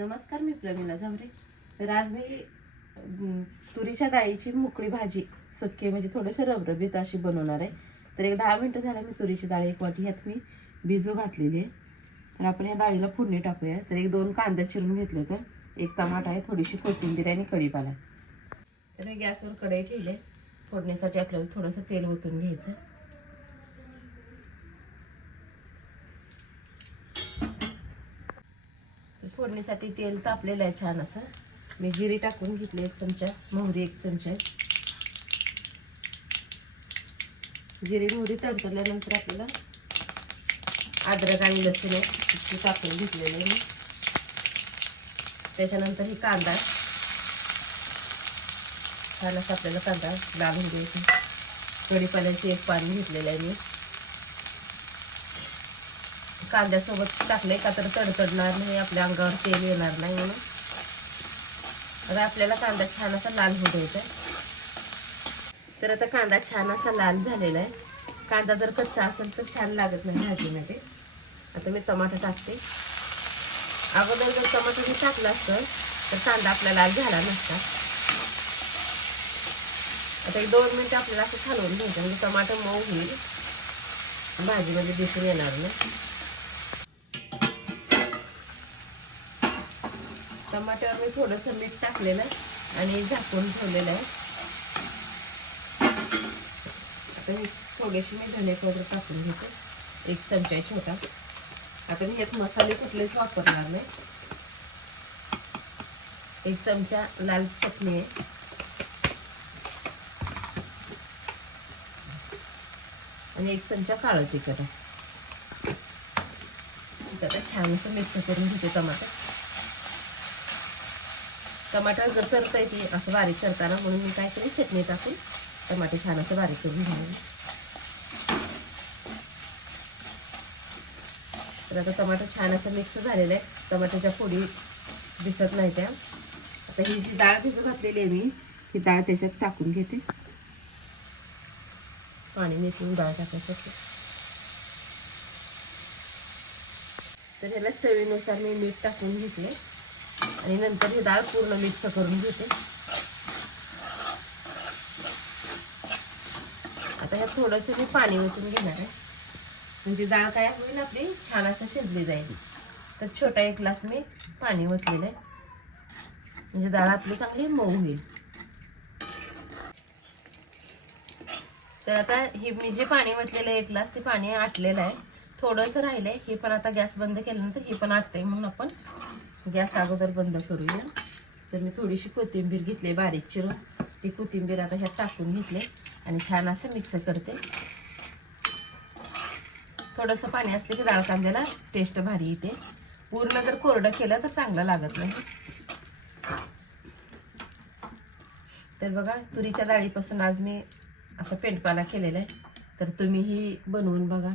नमस्कार मी प्रमिला झांबरे. तर आज मी तुरीच्या डाळीची मोकळी भाजी सुक्की म्हणजे थोडंसं रबरबीत अशी बनवणार आहे. तर एक दहा मिनटं झालं मी तुरीची डाळ एक वाटी ह्यात मी भिजू घातलेली आहे. तर आपण या डाळीला फोडणी टाकूया. तर एक दोन कांदा चिरून घेतले तर एक टमाटा आहे थोडीशी कोथिंबीर आणि कढीपाला तर मी गॅसवर कढई ठेवले फोडणीसाठी आपल्याला थोडंसं तेल ओतून घ्यायचं फोडणीसाठी तेल तापलेलं आहे छान असं. मी जिरी टाकून घेतली एक चमचा मोहरी एक चमचा. जिरी मोहरी तडतडल्यानंतर आपल्याला अद्रक आणि लसूण आहे ते टाकून घेतलेलं आहे मी. त्याच्यानंतर ही कांदा. छान असं आपल्याला कांदा लाल होऊ द्यायचा कढीपाल्याची एक पाणी घेतलेलं आहे मी. कांद्यासोबत टाकले का तर तडतडणार नाही आपल्या अंगावर तेल येणार नाही म्हणून. आता आपल्याला कांदा छान असा लाल होऊ द्यायचा तर आता कांदा छान असा लाल झालेला आहे कांदा जर कच्चा असेल तर छान लागत नाही भाजीमध्ये. आता मी टमाटर टाकते. अगोदर जर टमाटर मी टाकला असतं तर कांदा आपला लाल झाला नसता. आता एक दोन मिनटं आपल्याला असं खालवून घ्यायचं म्हणजे टमाटर मऊ होईल. भाजीमध्ये दिसून येणार नाही. टमाट्यावर मी थोडंसं मीठ टाकलेलं आहे आणि झाकून ठेवलेलं आहे. आता हे थोडीशी मी धने पावडर टाकून घेते. एक चमचा आहे छोटा. आता मी यात मसाले कुठलेच वापरणार नाही. एक चमचा लाल चटणी आहे. आणि एक चमचा काळं तिखट आहे. आता छान असं मिक्स करून घेते टमाटर. टमाटर जर करता येते असं बारीक करताना म्हणून मी काय केली चटणी टाकून टमाटे छान असं बारीक करून घ्यावे तर आता टमाटर छान असं मिक्स झालेलं आहे टमाट्याच्या फोडी दिसत नाही त्या. आता ही जी डाळ भिजू घातलेली आहे मी ही डाळ त्याच्यात टाकून घेते. पाणी मिसळून डाळ टाकायचं तर ह्याला चवीनुसार मी मीठ टाकून घेतले आणि नंतर ही डाळ पूर्ण मिक्स करून घेते. आता ह्या थोडंसं मी पाणी ओतून घेणार आहे. म्हणजे डाळ काय होईल आपली छान असं शिजली जाईल. तर छोटा एक ग्लास मी पाणी ओतलेलं आहे. म्हणजे डाळ आपली चांगली मऊ होईल. तर आता ही मी जे पाणी ओतलेलं आहे एक ग्लास ते पाणी आटलेलं आहे. थोडंसं राहिलंय हे पण आता गॅस बंद केल्यानंतर हे पण आटतंय म्हणून आपण गॅस अगोदर बंद करूया. तर मी थोडीशी कोथिंबीर घेतली बारीक चिरून. ती कोथिंबीर आता ह्यात टाकून घेतले आणि छान असं मिक्स करते. थोडंसं पाणी असलं की डाळ कांद्याला टेस्ट भारी येते. पूर्ण जर कोरडं केलं तर चांगलं लागत नाही. तर बघा तुरीच्या डाळीपासून आज मी असं पेंटपाला केलेला आहे. तर तुम्हीही बनवून बघा.